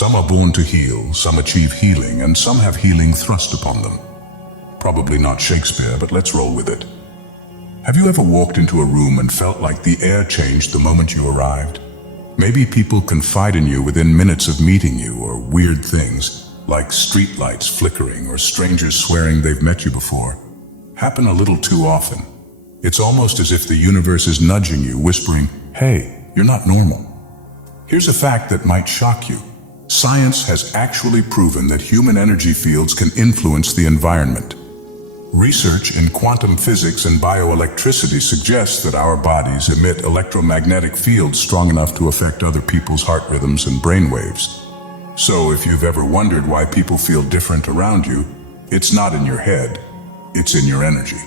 Some are born to heal, some achieve healing, and some have healing thrust upon them. Probably not Shakespeare, but let's roll with it. Have you ever walked into a room and felt like the air changed the moment you arrived? Maybe people confide in you within minutes of meeting you, or weird things, like streetlights flickering or strangers swearing they've met you before, happen a little too often. It's almost as if the universe is nudging you, whispering, "Hey, you're not normal." Here's a fact that might shock you. Science has actually proven that human energy fields can influence the environment. Research in quantum physics and bioelectricity suggests that our bodies emit electromagnetic fields strong enough to affect other people's heart rhythms and brain waves. So if you've ever wondered why people feel different around you, it's not in your head, it's in your energy.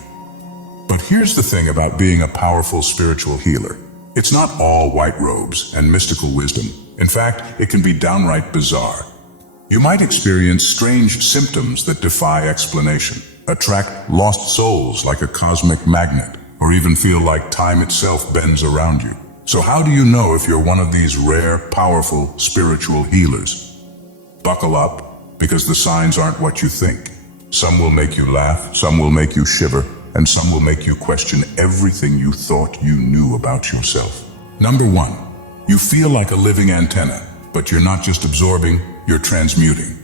But here's the thing about being a powerful spiritual healer. It's not all white robes and mystical wisdom. In fact, it can be downright bizarre. You might experience strange symptoms that defy explanation, attract lost souls like a cosmic magnet, or even feel like time itself bends around you. So how do you know if you're one of these rare, powerful spiritual healers? Buckle up, because the signs aren't what you think. Some will make you laugh, some will make you shiver, and some will make you question everything you thought you knew about yourself. Number 1, you feel like a living antenna, but you're not just absorbing, you're transmuting.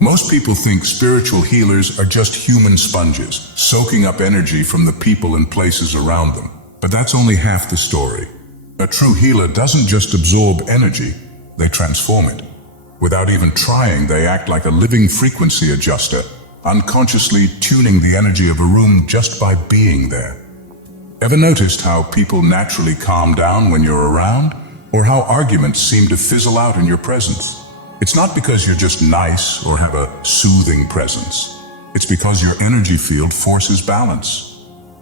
Most people think spiritual healers are just human sponges, soaking up energy from the people and places around them. But that's only half the story. A true healer doesn't just absorb energy, they transform it. Without even trying, they act like a living frequency adjuster, unconsciously tuning the energy of a room just by being there. Ever noticed how people naturally calm down when you're around? Or how arguments seem to fizzle out in your presence? It's not because you're just nice or have a soothing presence. It's because your energy field forces balance.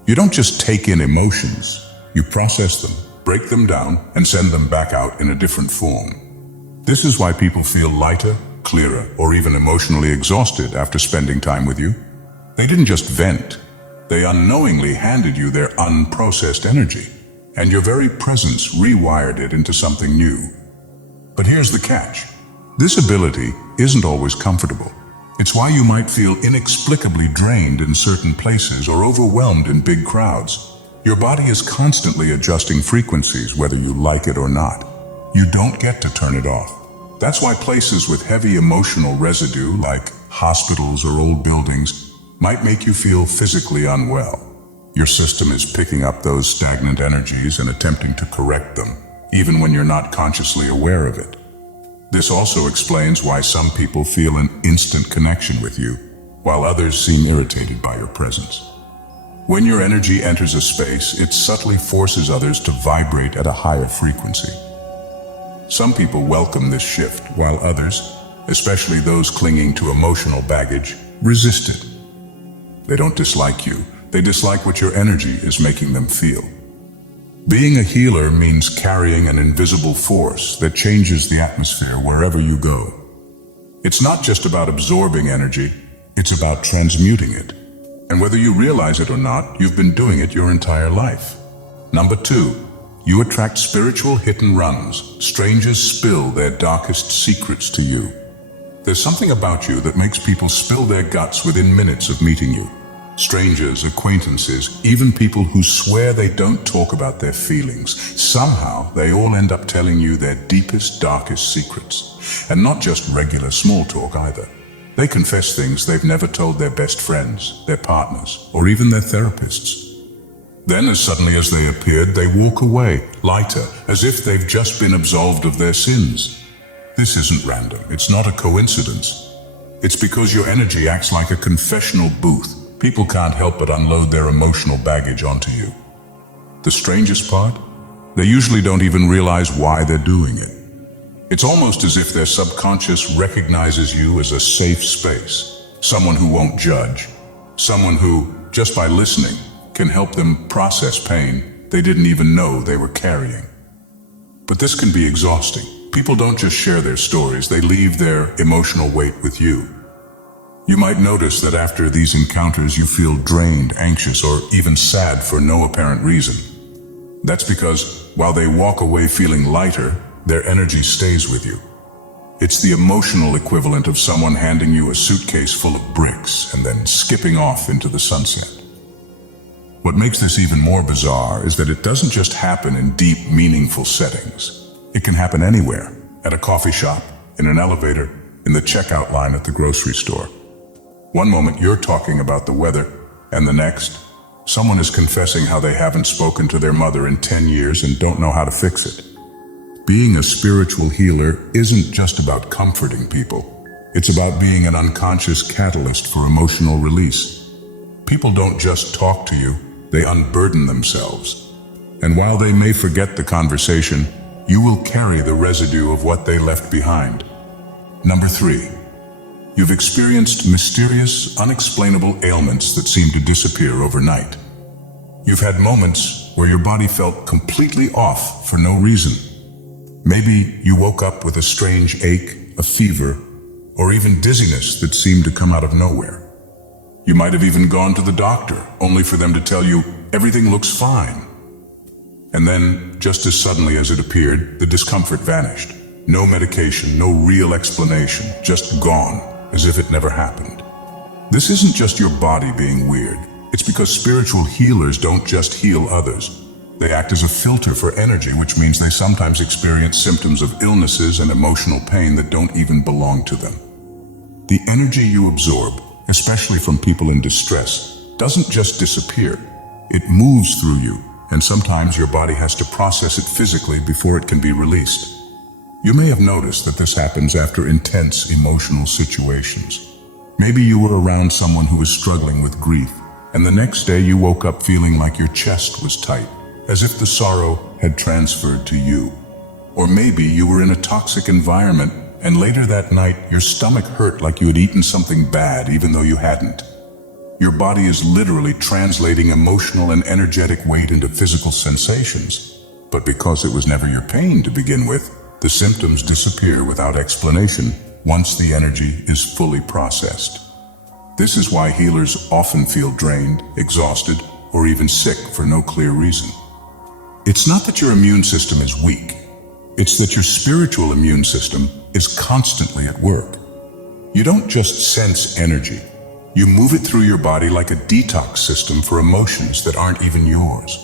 You don't just take in emotions, you process them, break them down, and send them back out in a different form. This is why people feel lighter, clearer, or even emotionally exhausted after spending time with you. They didn't just vent, they unknowingly handed you their unprocessed energy, and your very presence rewired it into something new. But here's the catch. This ability isn't always comfortable. It's why you might feel inexplicably drained in certain places or overwhelmed in big crowds. Your body is constantly adjusting frequencies, whether you like it or not. You don't get to turn it off. That's why places with heavy emotional residue, like hospitals or old buildings, might make you feel physically unwell. Your system is picking up those stagnant energies and attempting to correct them, even when you're not consciously aware of it. This also explains why some people feel an instant connection with you, while others seem irritated by your presence. When your energy enters a space, it subtly forces others to vibrate at a higher frequency. Some people welcome this shift, while others, especially those clinging to emotional baggage, resist it. They don't dislike you, they dislike what your energy is making them feel. Being a healer means carrying an invisible force that changes the atmosphere wherever you go. It's not just about absorbing energy, it's about transmuting it. And whether you realize it or not, you've been doing it your entire life. Number 2, you attract spiritual hit and runs. Strangers spill their darkest secrets to you. There's something about you that makes people spill their guts within minutes of meeting you. Strangers, acquaintances, even people who swear they don't talk about their feelings. Somehow, they all end up telling you their deepest, darkest secrets. And not just regular small talk either. They confess things they've never told their best friends, their partners, or even their therapists. Then, as suddenly as they appeared, they walk away, lighter, as if they've just been absolved of their sins. This isn't random. It's not a coincidence. It's because your energy acts like a confessional booth. People can't help but unload their emotional baggage onto you. The strangest part? They usually don't even realize why they're doing it. It's almost as if their subconscious recognizes you as a safe space, someone who won't judge, someone who, just by listening, can help them process pain they didn't even know they were carrying. But this can be exhausting. People don't just share their stories, they leave their emotional weight with you. You might notice that after these encounters you feel drained, anxious, or even sad for no apparent reason. That's because while they walk away feeling lighter, their energy stays with you. It's the emotional equivalent of someone handing you a suitcase full of bricks and then skipping off into the sunset. What makes this even more bizarre is that it doesn't just happen in deep, meaningful settings. It can happen anywhere, at a coffee shop, in an elevator, in the checkout line at the grocery store. One moment you're talking about the weather, and the next, someone is confessing how they haven't spoken to their mother in 10 years and don't know how to fix it. Being a spiritual healer isn't just about comforting people. It's about being an unconscious catalyst for emotional release. People don't just talk to you, they unburden themselves. And while they may forget the conversation, you will carry the residue of what they left behind. Number 3. You've experienced mysterious, unexplainable ailments that seem to disappear overnight. You've had moments where your body felt completely off for no reason. Maybe you woke up with a strange ache, a fever, or even dizziness that seemed to come out of nowhere. You might have even gone to the doctor, only for them to tell you everything looks fine. And then, just as suddenly as it appeared, the discomfort vanished. No medication, no real explanation, just gone, as if it never happened. This isn't just your body being weird. It's because spiritual healers don't just heal others. They act as a filter for energy, which means they sometimes experience symptoms of illnesses and emotional pain that don't even belong to them. The energy you absorb, especially from people in distress, doesn't just disappear. It moves through you, and sometimes your body has to process it physically before it can be released. You may have noticed that this happens after intense emotional situations. Maybe you were around someone who was struggling with grief, and the next day you woke up feeling like your chest was tight, as if the sorrow had transferred to you. Or maybe you were in a toxic environment, and later that night your stomach hurt like you had eaten something bad even though you hadn't. Your body is literally translating emotional and energetic weight into physical sensations. But because it was never your pain to begin with, the symptoms disappear without explanation once the energy is fully processed. This is why healers often feel drained, exhausted, or even sick for no clear reason. It's not that your immune system is weak. It's that your spiritual immune system is constantly at work. You don't just sense energy. You move it through your body like a detox system for emotions that aren't even yours.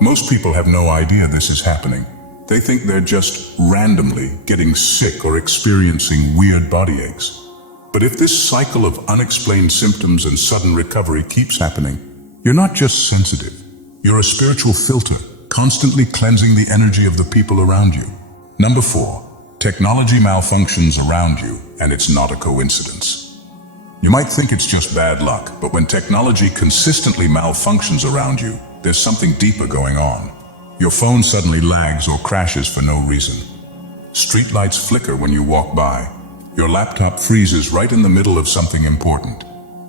Most people have no idea this is happening. They think they're just randomly getting sick or experiencing weird body aches. But if this cycle of unexplained symptoms and sudden recovery keeps happening, you're not just sensitive. You're a spiritual filter, constantly cleansing the energy of the people around you. Number 4, technology malfunctions around you, and it's not a coincidence. You might think it's just bad luck, but when technology consistently malfunctions around you, there's something deeper going on. Your phone suddenly lags or crashes for no reason. Streetlights flicker when you walk by. Your laptop freezes right in the middle of something important.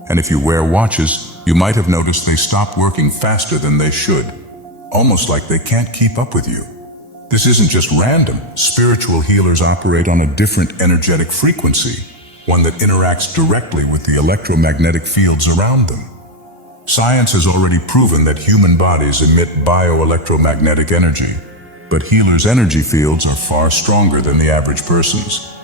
And if you wear watches, you might have noticed they stop working faster than they should, almost like they can't keep up with you. This isn't just random. Spiritual healers operate on a different energetic frequency, one that interacts directly with the electromagnetic fields around them. Science has already proven that human bodies emit bioelectromagnetic energy, but healers' energy fields are far stronger than the average person's.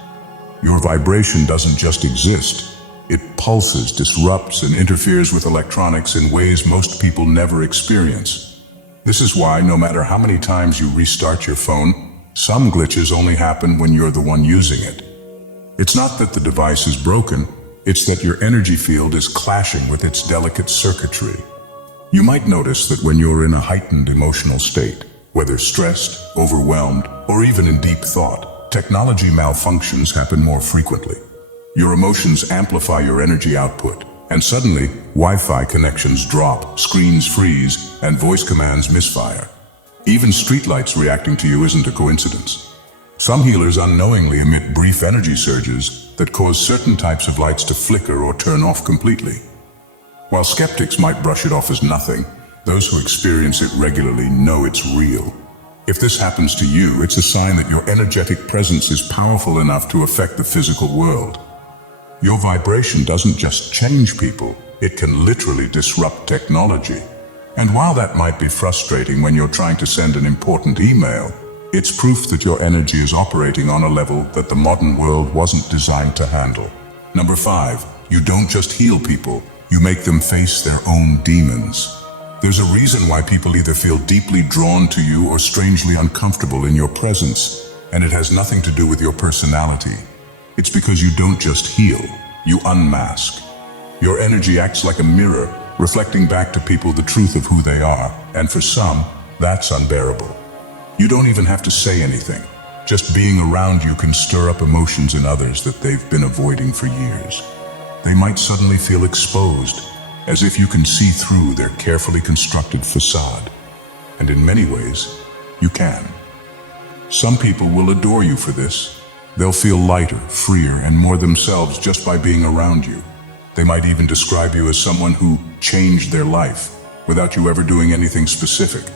Your vibration doesn't just exist. It pulses, disrupts, and interferes with electronics in ways most people never experience. This is why, no matter how many times you restart your phone, some glitches only happen when you're the one using it. It's not that the device is broken, it's that your energy field is clashing with its delicate circuitry. You might notice that when you're in a heightened emotional state, whether stressed, overwhelmed, or even in deep thought, technology malfunctions happen more frequently. Your emotions amplify your energy output, and suddenly, Wi-Fi connections drop, screens freeze, and voice commands misfire. Even streetlights reacting to you isn't a coincidence. Some healers unknowingly emit brief energy surges that cause certain types of lights to flicker or turn off completely. While skeptics might brush it off as nothing, those who experience it regularly know it's real. If this happens to you, it's a sign that your energetic presence is powerful enough to affect the physical world. Your vibration doesn't just change people, it can literally disrupt technology. And while that might be frustrating when you're trying to send an important email, It's proof that your energy is operating on a level that the modern world wasn't designed to handle. Number 5, you don't just heal people, you make them face their own demons. There's a reason why people either feel deeply drawn to you or strangely uncomfortable in your presence, and it has nothing to do with your personality. It's because you don't just heal, you unmask. Your energy acts like a mirror, reflecting back to people the truth of who they are, and for some, that's unbearable. You don't even have to say anything. Just being around you can stir up emotions in others that they've been avoiding for years. They might suddenly feel exposed, as if you can see through their carefully constructed facade. And in many ways, you can. Some people will adore you for this. They'll feel lighter, freer, and more themselves just by being around you. They might even describe you as someone who changed their life without you ever doing anything specific.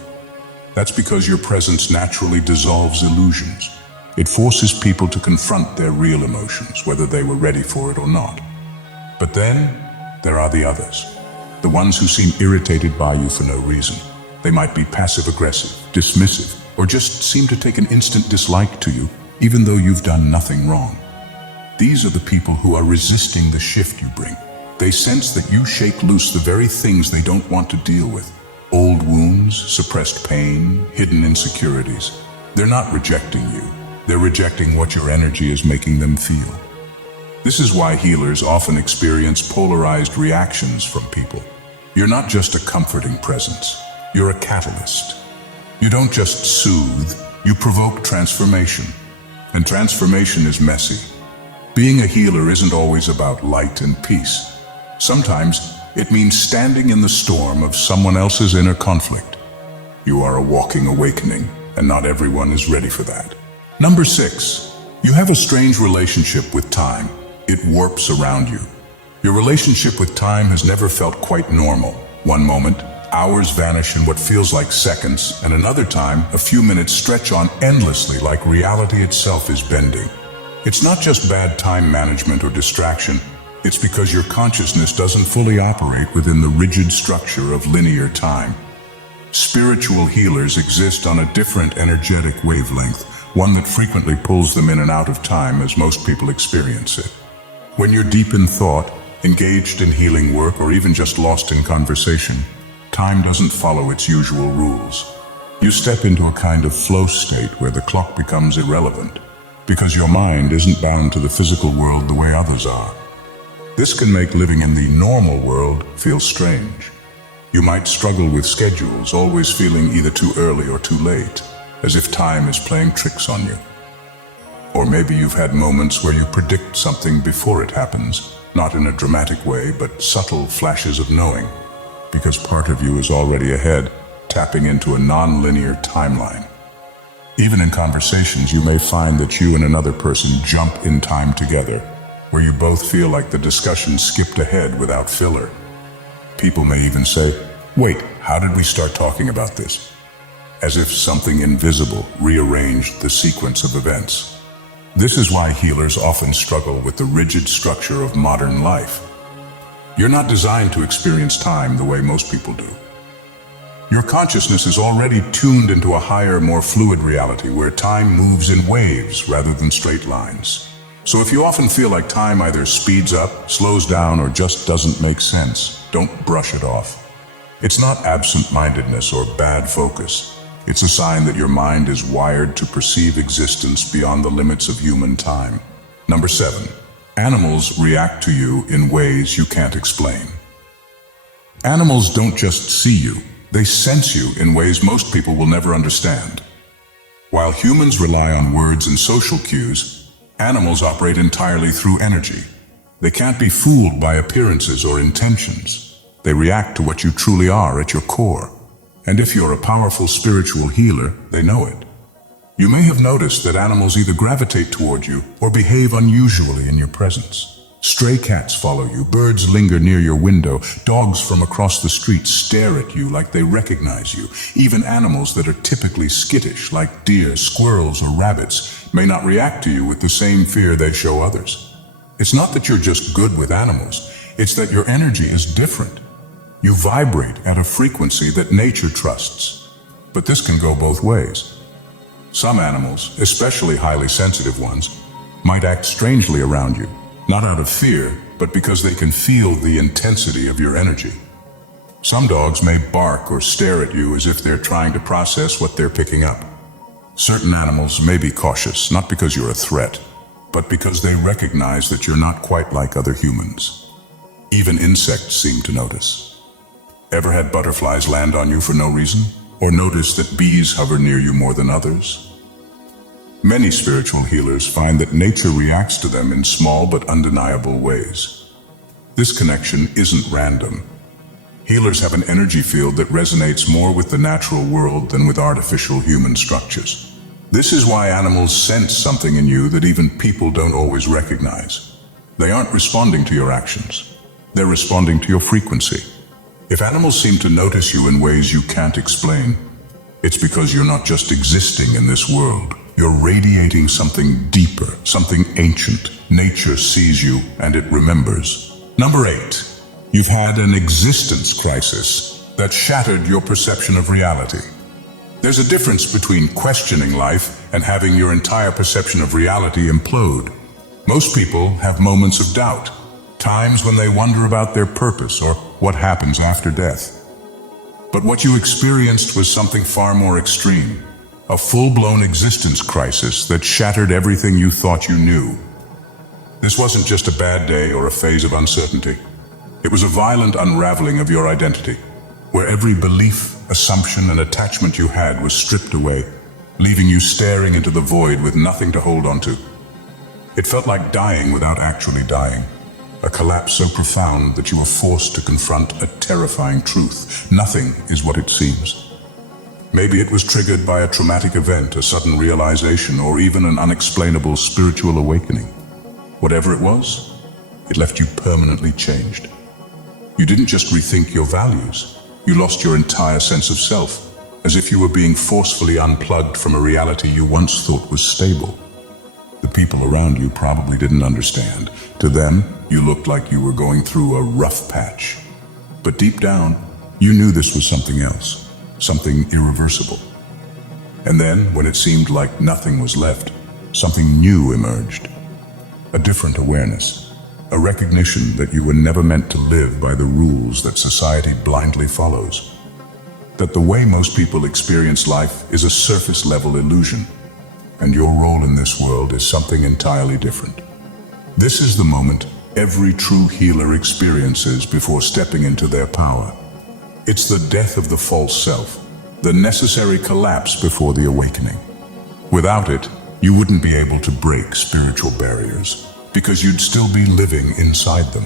That's because your presence naturally dissolves illusions. It forces people to confront their real emotions, whether they were ready for it or not. But then, there are the others. The ones who seem irritated by you for no reason. They might be passive-aggressive, dismissive, or just seem to take an instant dislike to you, even though you've done nothing wrong. These are the people who are resisting the shift you bring. They sense that you shake loose the very things they don't want to deal with. Old wounds, suppressed pain, hidden insecurities. They're not rejecting you. They're rejecting what your energy is making them feel. This is why healers often experience polarized reactions from people. You're not just a comforting presence. You're a catalyst. You don't just soothe, you provoke transformation. And transformation is messy. Being a healer isn't always about light and peace. Sometimes it means standing in the storm of someone else's inner conflict. You are a walking awakening, and not everyone is ready for that. Number 6, you have a strange relationship with time. It warps around you. Your relationship with time has never felt quite normal. One moment, hours vanish in what feels like seconds, and another time, a few minutes stretch on endlessly like reality itself is bending. It's not just bad time management or distraction. It's because your consciousness doesn't fully operate within the rigid structure of linear time. Spiritual healers exist on a different energetic wavelength, one that frequently pulls them in and out of time as most people experience it. When you're deep in thought, engaged in healing work, or even just lost in conversation, time doesn't follow its usual rules. You step into a kind of flow state where the clock becomes irrelevant, because your mind isn't bound to the physical world the way others are. This can make living in the normal world feel strange. You might struggle with schedules, always feeling either too early or too late, as if time is playing tricks on you. Or maybe you've had moments where you predict something before it happens, not in a dramatic way, but subtle flashes of knowing, because part of you is already ahead, tapping into a non-linear timeline. Even in conversations, you may find that you and another person jump in time together, where you both feel like the discussion skipped ahead without filler. People may even say, "Wait, how did we start talking about this?" As if something invisible rearranged the sequence of events. This is why healers often struggle with the rigid structure of modern life. You're not designed to experience time the way most people do. Your consciousness is already tuned into a higher, more fluid reality where time moves in waves rather than straight lines. So if you often feel like time either speeds up, slows down, or just doesn't make sense, don't brush it off. It's not absent-mindedness or bad focus. It's a sign that your mind is wired to perceive existence beyond the limits of human time. Number 7, animals react to you in ways you can't explain. Animals don't just see you, they sense you in ways most people will never understand. While humans rely on words and social cues, animals operate entirely through energy. They can't be fooled by appearances or intentions. They react to what you truly are at your core. And if you're a powerful spiritual healer, they know it. You may have noticed that animals either gravitate toward you or behave unusually in your presence. Stray cats follow you, birds linger near your window, dogs from across the street stare at you like they recognize you. Even animals that are typically skittish, like deer, squirrels, or rabbits, may not react to you with the same fear they show others. It's not that you're just good with animals, it's that your energy is different. You vibrate at a frequency that nature trusts. But this can go both ways. Some animals, especially highly sensitive ones, might act strangely around you, not out of fear, but because they can feel the intensity of your energy. Some dogs may bark or stare at you as if they're trying to process what they're picking up. Certain animals may be cautious, not because you're a threat, but because they recognize that you're not quite like other humans. Even insects seem to notice. Ever had butterflies land on you for no reason? Or notice that bees hover near you more than others? Many spiritual healers find that nature reacts to them in small but undeniable ways. This connection isn't random. Healers have an energy field that resonates more with the natural world than with artificial human structures. This is why animals sense something in you that even people don't always recognize. They aren't responding to your actions. They're responding to your frequency. If animals seem to notice you in ways you can't explain, it's because you're not just existing in this world. You're radiating something deeper, something ancient. Nature sees you and it remembers. Number 8. You've had an existence crisis that shattered your perception of reality. There's a difference between questioning life and having your entire perception of reality implode. Most people have moments of doubt, times when they wonder about their purpose or what happens after death. But what you experienced was something far more extreme, a full-blown existence crisis that shattered everything you thought you knew. This wasn't just a bad day or a phase of uncertainty. It was a violent unraveling of your identity, where every belief, assumption, and attachment you had was stripped away, leaving you staring into the void with nothing to hold on to. It felt like dying without actually dying, a collapse so profound that you were forced to confront a terrifying truth. Nothing is what it seems. Maybe it was triggered by a traumatic event, a sudden realization, or even an unexplainable spiritual awakening. Whatever it was, it left you permanently changed. You didn't just rethink your values, you lost your entire sense of self, as if you were being forcefully unplugged from a reality you once thought was stable. The people around you probably didn't understand. To them, you looked like you were going through a rough patch. But deep down, you knew this was something else, something irreversible. And then, when it seemed like nothing was left, something new emerged. A different awareness. A recognition that you were never meant to live by the rules that society blindly follows. That the way most people experience life is a surface-level illusion, and your role in this world is something entirely different. This is the moment every true healer experiences before stepping into their power. It's the death of the false self, the necessary collapse before the awakening. Without it, you wouldn't be able to break spiritual barriers, because you'd still be living inside them.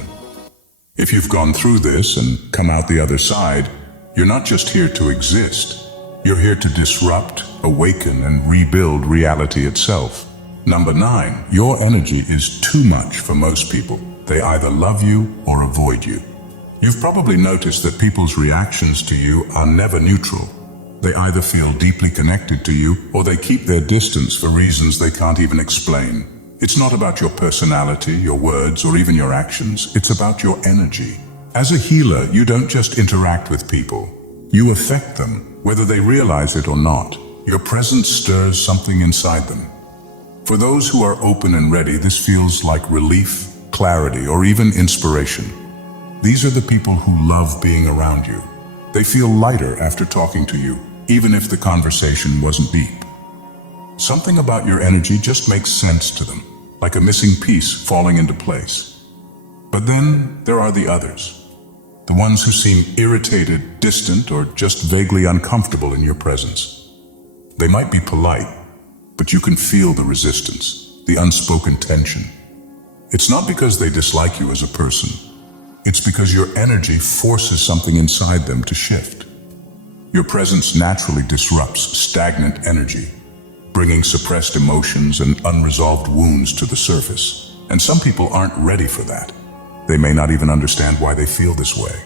If you've gone through this and come out the other side, you're not just here to exist. You're here to disrupt, awaken, and rebuild reality itself. Number 9, your energy is too much for most people. They either love you or avoid you. You've probably noticed that people's reactions to you are never neutral. They either feel deeply connected to you or they keep their distance for reasons they can't even explain. It's not about your personality, your words, or even your actions. It's about your energy. As a healer, you don't just interact with people. You affect them, whether they realize it or not. Your presence stirs something inside them. For those who are open and ready, this feels like relief, clarity, or even inspiration. These are the people who love being around you. They feel lighter after talking to you, even if the conversation wasn't deep. Something about your energy just makes sense to them, like a missing piece falling into place. But then there are the others, the ones who seem irritated, distant, or just vaguely uncomfortable in your presence. They might be polite, but you can feel the resistance, the unspoken tension. It's not because they dislike you as a person. It's because your energy forces something inside them to shift. Your presence naturally disrupts stagnant energy, bringing suppressed emotions and unresolved wounds to the surface. And some people aren't ready for that. They may not even understand why they feel this way.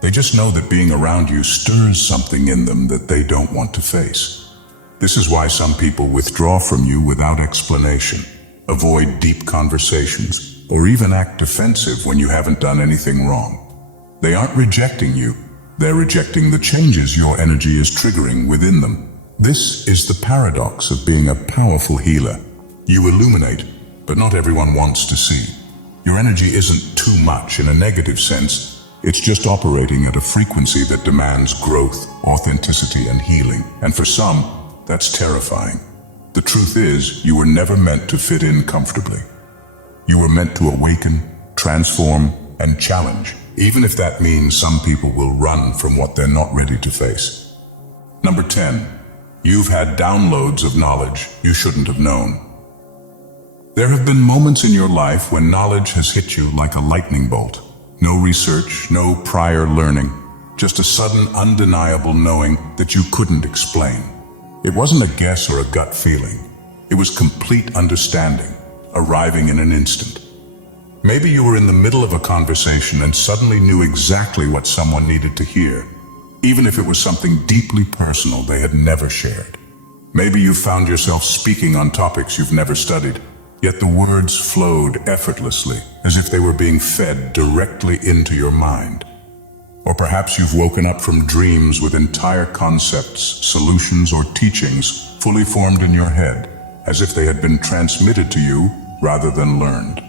They just know that being around you stirs something in them that they don't want to face. This is why some people withdraw from you without explanation, avoid deep conversations, or even act defensive when you haven't done anything wrong. They aren't rejecting you. They're rejecting the changes your energy is triggering within them. This is the paradox of being a powerful healer. You illuminate, but not everyone wants to see. Your energy isn't too much in a negative sense. It's just operating at a frequency that demands growth, authenticity, and healing. And for some, that's terrifying. The truth is, you were never meant to fit in comfortably. You were meant to awaken, transform, and challenge, even if that means some people will run from what they're not ready to face. Number 10. You've had downloads of knowledge you shouldn't have known. There have been moments in your life when knowledge has hit you like a lightning bolt. No research, no prior learning, just a sudden, undeniable knowing that you couldn't explain. It wasn't a guess or a gut feeling. It was complete understanding, arriving in an instant. Maybe you were in the middle of a conversation and suddenly knew exactly what someone needed to hear, even if it was something deeply personal they had never shared. Maybe you found yourself speaking on topics you've never studied, yet the words flowed effortlessly, as if they were being fed directly into your mind. Or perhaps you've woken up from dreams with entire concepts, solutions, or teachings fully formed in your head, as if they had been transmitted to you rather than learned.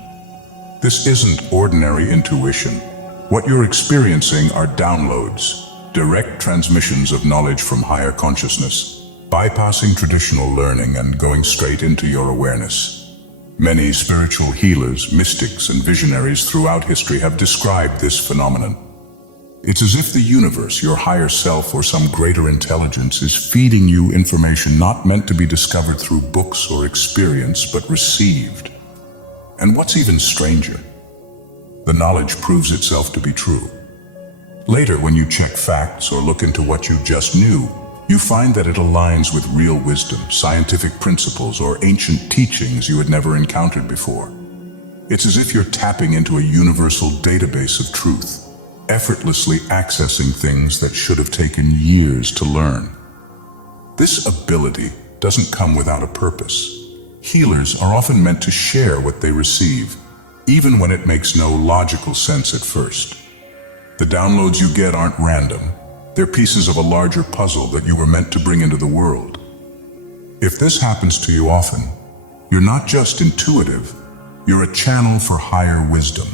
This isn't ordinary intuition. What you're experiencing are downloads, direct transmissions of knowledge from higher consciousness, bypassing traditional learning and going straight into your awareness. Many spiritual healers, mystics, and visionaries throughout history have described this phenomenon. It's as if the universe, your higher self, or some greater intelligence is feeding you information not meant to be discovered through books or experience, but received. And what's even stranger, the knowledge proves itself to be true. Later, when you check facts or look into what you just knew, you find that it aligns with real wisdom, scientific principles, or ancient teachings you had never encountered before. It's as if you're tapping into a universal database of truth, effortlessly accessing things that should have taken years to learn. This ability doesn't come without a purpose. Healers are often meant to share what they receive, even when it makes no logical sense at first. The downloads you get aren't random. They're pieces of a larger puzzle that you were meant to bring into the world. If this happens to you often, you're not just intuitive, you're a channel for higher wisdom.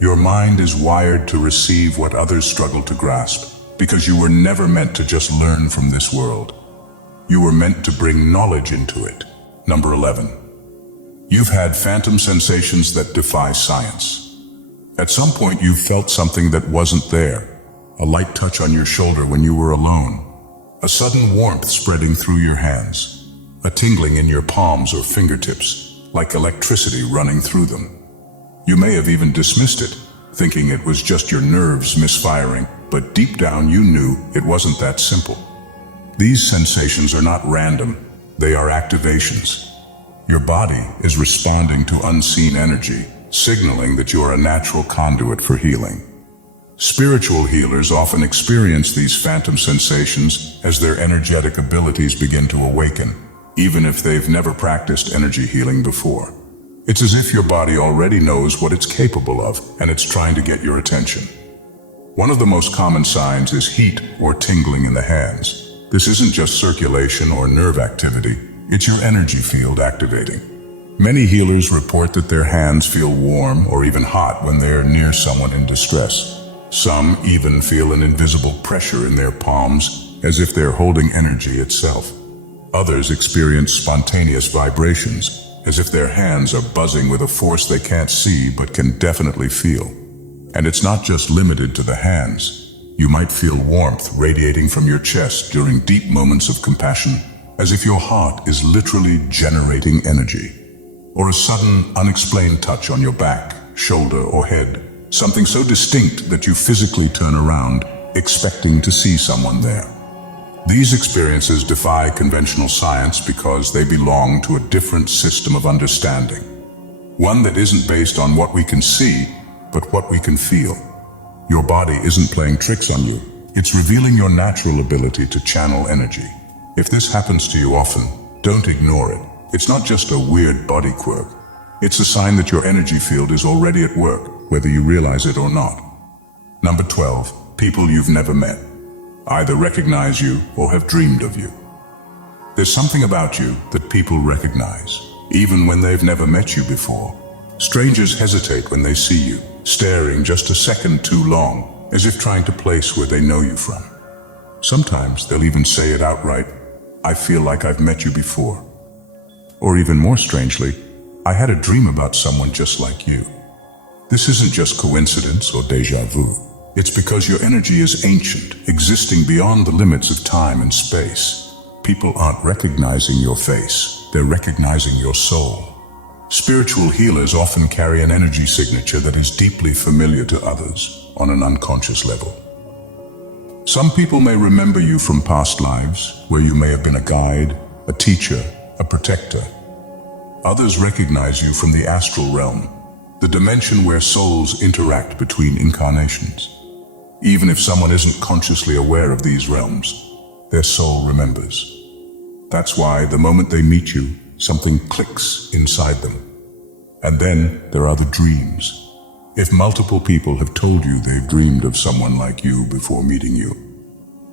Your mind is wired to receive what others struggle to grasp, because you were never meant to just learn from this world. You were meant to bring knowledge into it. Number 11. You've had phantom sensations that defy science. At some point you've felt something that wasn't there. A light touch on your shoulder when you were alone. A sudden warmth spreading through your hands. A tingling in your palms or fingertips, like electricity running through them. You may have even dismissed it, thinking it was just your nerves misfiring, but deep down you knew it wasn't that simple. These sensations are not random, they are activations. Your body is responding to unseen energy, signaling that you are a natural conduit for healing. Spiritual healers often experience these phantom sensations as their energetic abilities begin to awaken, even if they've never practiced energy healing before. It's as if your body already knows what it's capable of, and it's trying to get your attention. One of the most common signs is heat or tingling in the hands. This isn't just circulation or nerve activity, it's your energy field activating. Many healers report that their hands feel warm or even hot when they're near someone in distress. Some even feel an invisible pressure in their palms, as if they're holding energy itself. Others experience spontaneous vibrations, as if their hands are buzzing with a force they can't see but can definitely feel. And it's not just limited to the hands. You might feel warmth radiating from your chest during deep moments of compassion, as if your heart is literally generating energy. Or a sudden, unexplained touch on your back, shoulder, or head. Something so distinct that you physically turn around, expecting to see someone there. These experiences defy conventional science because they belong to a different system of understanding. One that isn't based on what we can see, but what we can feel. Your body isn't playing tricks on you. It's revealing your natural ability to channel energy. If this happens to you often, don't ignore it. It's not just a weird body quirk. It's a sign that your energy field is already at work, whether you realize it or not. Number 12. People you've never met. Either recognize you or have dreamed of you. There's something about you that people recognize, even when they've never met you before. Strangers hesitate when they see you, staring just a second too long, as if trying to place where they know you from. Sometimes they'll even say it outright, "I feel like I've met you before." Or even more strangely, "I had a dream about someone just like you." This isn't just coincidence or déjà vu. It's because your energy is ancient, existing beyond the limits of time and space. People aren't recognizing your face, they're recognizing your soul. Spiritual healers often carry an energy signature that is deeply familiar to others on an unconscious level. Some people may remember you from past lives, where you may have been a guide, a teacher, a protector. Others recognize you from the astral realm, the dimension where souls interact between incarnations. Even if someone isn't consciously aware of these realms, their soul remembers. That's why the moment they meet you, something clicks inside them. And then there are the dreams. If multiple people have told you they've dreamed of someone like you before meeting you,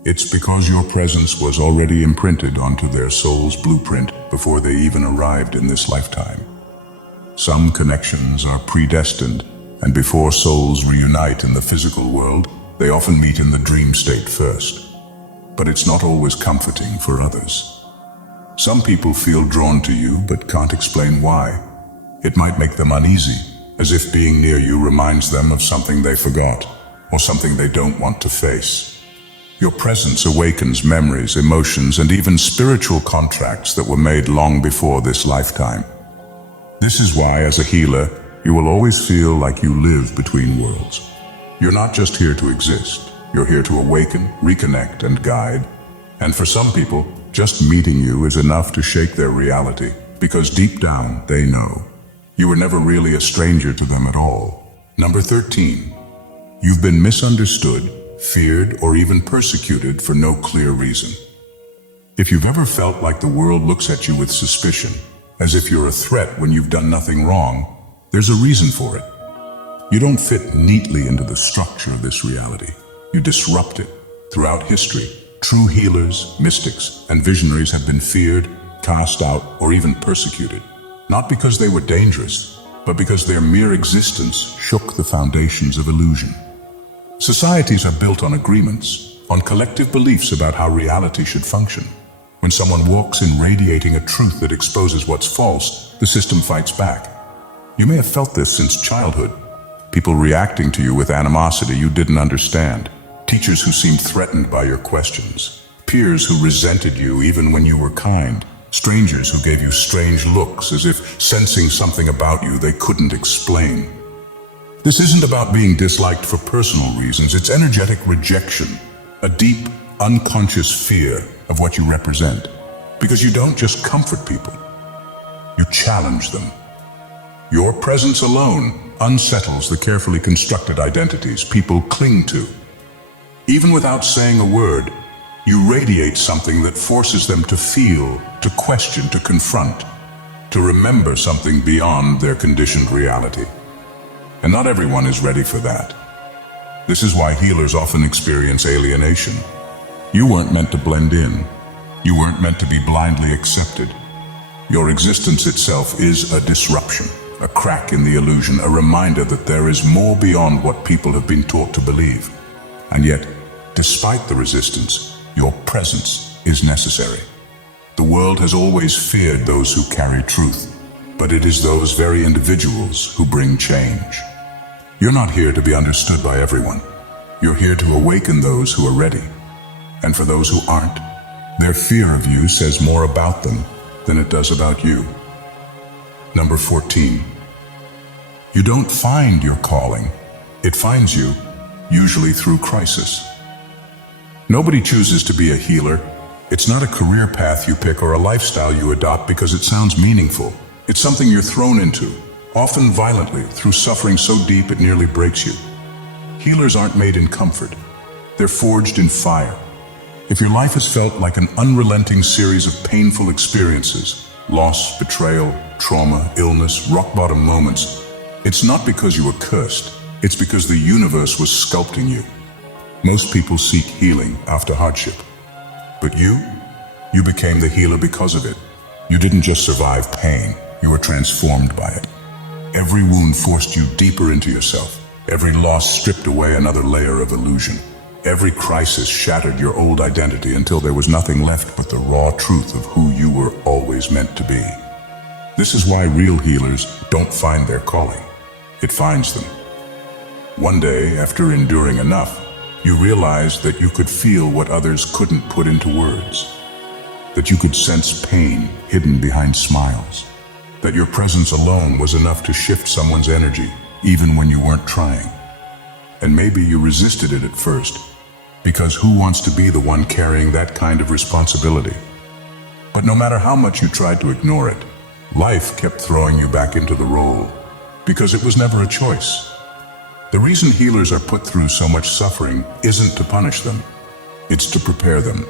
it's because your presence was already imprinted onto their soul's blueprint before they even arrived in this lifetime. Some connections are predestined, and before souls reunite in the physical world, they often meet in the dream state first. But it's not always comforting for others. Some people feel drawn to you but can't explain why. It might make them uneasy, as if being near you reminds them of something they forgot, or something they don't want to face. Your presence awakens memories, emotions, and even spiritual contracts that were made long before this lifetime. This is why, as a healer, you will always feel like you live between worlds. You're not just here to exist. You're here to awaken, reconnect, and guide. And for some people, just meeting you is enough to shake their reality, because deep down, they know. You were never really a stranger to them at all. Number 13. You've been misunderstood, feared, or even persecuted for no clear reason. If you've ever felt like the world looks at you with suspicion, as if you're a threat when you've done nothing wrong, there's a reason for it. You don't fit neatly into the structure of this reality. You disrupt it. Throughout history, true healers, mystics, and visionaries have been feared, cast out, or even persecuted. Not because they were dangerous, but because their mere existence shook the foundations of illusion. Societies are built on agreements, on collective beliefs about how reality should function. When someone walks in radiating a truth that exposes what's false, the system fights back. You may have felt this since childhood. People reacting to you with animosity you didn't understand. Teachers who seemed threatened by your questions. Peers who resented you even when you were kind. Strangers who gave you strange looks as if sensing something about you they couldn't explain. This isn't about being disliked for personal reasons, it's energetic rejection, a deep, unconscious fear of what you represent. Because you don't just comfort people, you challenge them. Your presence alone unsettles the carefully constructed identities people cling to. Even without saying a word, you radiate something that forces them to feel, to question, to confront, to remember something beyond their conditioned reality. And not everyone is ready for that. This is why healers often experience alienation. You weren't meant to blend in. You weren't meant to be blindly accepted. Your existence itself is a disruption, a crack in the illusion, a reminder that there is more beyond what people have been taught to believe. And yet, despite the resistance, your presence is necessary. The world has always feared those who carry truth, but it is those very individuals who bring change. You're not here to be understood by everyone. You're here to awaken those who are ready. And for those who aren't, their fear of you says more about them than it does about you. Number 14. You don't find your calling. It finds you, usually through crisis. Nobody chooses to be a healer. It's not a career path you pick or a lifestyle you adopt because it sounds meaningful. It's something you're thrown into, often violently, through suffering so deep it nearly breaks you. Healers aren't made in comfort. They're forged in fire. If your life has felt like an unrelenting series of painful experiences, loss, betrayal, trauma, illness, rock-bottom moments, it's not because you were cursed. It's because the universe was sculpting you. Most people seek healing after hardship. But You became the healer because of it. You didn't just survive pain, you were transformed by it. Every wound forced you deeper into yourself. Every loss stripped away another layer of illusion. Every crisis shattered your old identity until there was nothing left but the raw truth of who you were always meant to be. This is why real healers don't find their calling. It finds them. One day, after enduring enough, you realized that you could feel what others couldn't put into words. That you could sense pain hidden behind smiles. That your presence alone was enough to shift someone's energy, even when you weren't trying. And maybe you resisted it at first, because who wants to be the one carrying that kind of responsibility? But no matter how much you tried to ignore it, life kept throwing you back into the role, because it was never a choice. The reason healers are put through so much suffering isn't to punish them. It's to prepare them,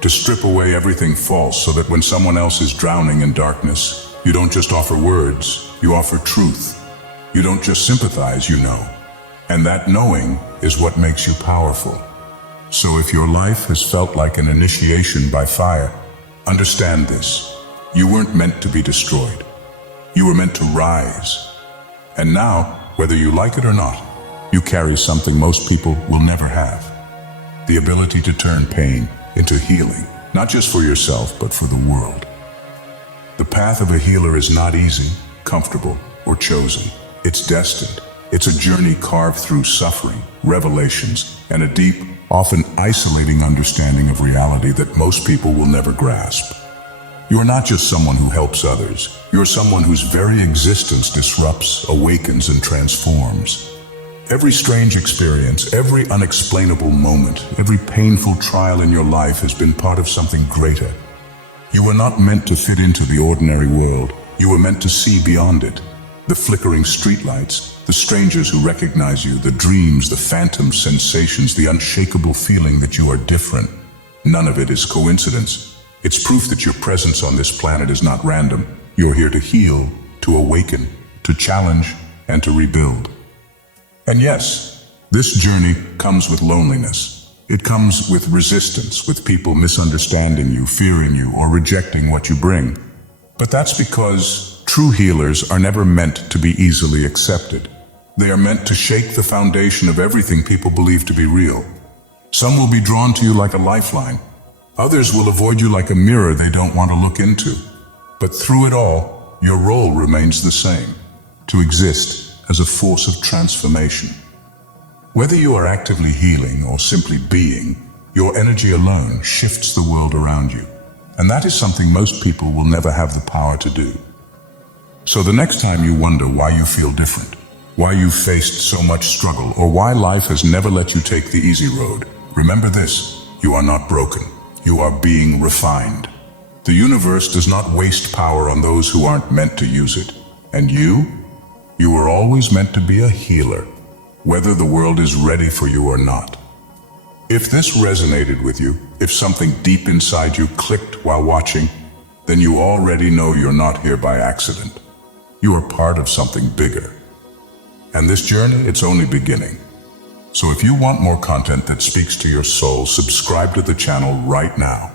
to strip away everything false so that when someone else is drowning in darkness, you don't just offer words, you offer truth. You don't just sympathize, you know. And that knowing is what makes you powerful. So if your life has felt like an initiation by fire, understand this. You weren't meant to be destroyed. You were meant to rise. And now, whether you like it or not, you carry something most people will never have. The ability to turn pain into healing, not just for yourself, but for the world. The path of a healer is not easy, comfortable, or chosen. It's destined. It's a journey carved through suffering, revelations, and a deep, often isolating understanding of reality that most people will never grasp. You are not just someone who helps others. You're someone whose very existence disrupts, awakens, and transforms. Every strange experience, every unexplainable moment, every painful trial in your life has been part of something greater. You were not meant to fit into the ordinary world. You were meant to see beyond it. The flickering streetlights, the strangers who recognize you, the dreams, the phantom sensations, the unshakable feeling that you are different. None of it is coincidence. It's proof that your presence on this planet is not random. You're here to heal, to awaken, to challenge, and to rebuild. And yes, this journey comes with loneliness. It comes with resistance, with people misunderstanding you, fearing you, or rejecting what you bring. But that's because true healers are never meant to be easily accepted. They are meant to shake the foundation of everything people believe to be real. Some will be drawn to you like a lifeline. Others will avoid you like a mirror they don't want to look into. But through it all, your role remains the same: to exist as a force of transformation. Whether you are actively healing or simply being, your energy alone shifts the world around you. And that is something most people will never have the power to do. So the next time you wonder why you feel different, why you've faced so much struggle, or why life has never let you take the easy road, remember this: you are not broken. You are being refined. The universe does not waste power on those who aren't meant to use it. And you were always meant to be a healer, whether the world is ready for you or not. If this resonated with you, if something deep inside you clicked while watching, then you already know you're not here by accident. You are part of something bigger. And this journey, it's only beginning. So if you want more content that speaks to your soul, subscribe to the channel right now.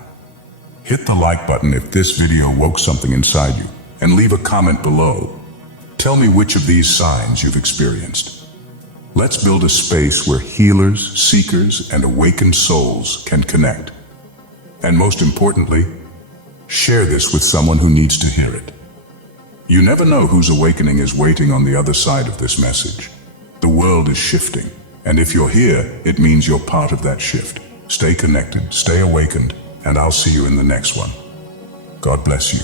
Hit the like button if this video woke something inside you, and leave a comment below. Tell me which of these signs you've experienced. Let's build a space where healers, seekers, and awakened souls can connect. And most importantly, share this with someone who needs to hear it. You never know whose awakening is waiting on the other side of this message. The world is shifting, and if you're here, it means you're part of that shift. Stay connected, stay awakened, and I'll see you in the next one. God bless you.